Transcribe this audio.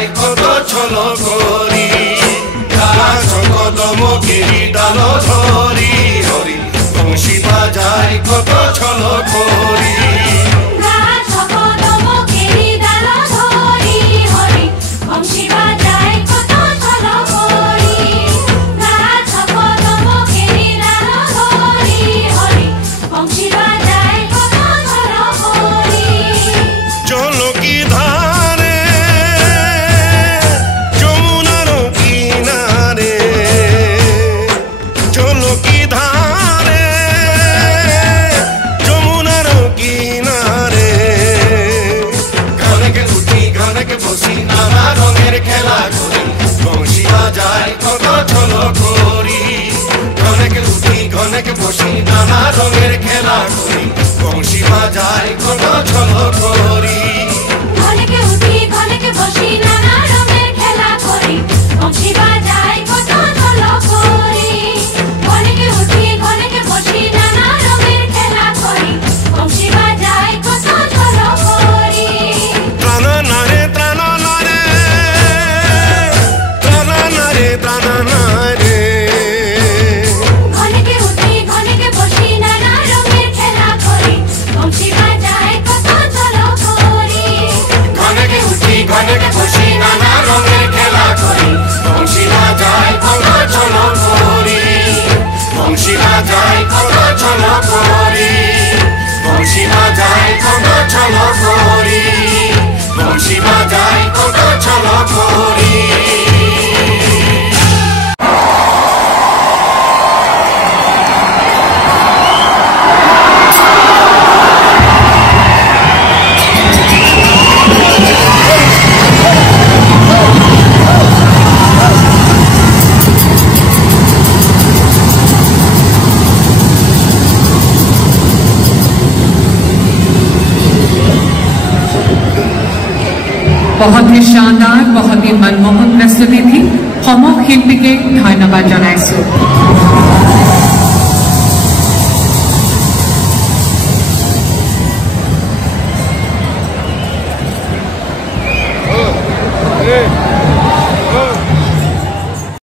যায় কত ছল করি গাছ কদম গিরি ডাল ধরি হরি বংশী বাজায় কত ছল করি নানা রঙের খেলা করি বংশী বাজায় কত ছল করি ঘনেকে উঠি ঘনেকে বসি নানা রঙের খেলা করি বংশী বাজায় কত ছল করি ঘনেকে উঠি ঘনেকে বসি নানা রঙের খেলা করি বংশী বাজায় কত ছল করি প্রাণা নারে প্রাণা নারে প্রাণা নারে প্রাণা নারে ঘনেকে বসি নানা রঙের খেলা করি বংশী বাজায় কত ছল করি বংশী বাজায় কত ছল করি বংশী বাজায় কত ছল করি বংশী বাজায় কত ছল করি बहुत ही शानदार बहुत ही मनमोहक प्रस्तुति थी। समस्त शिल्पीके धन्यवाद जनाइछु।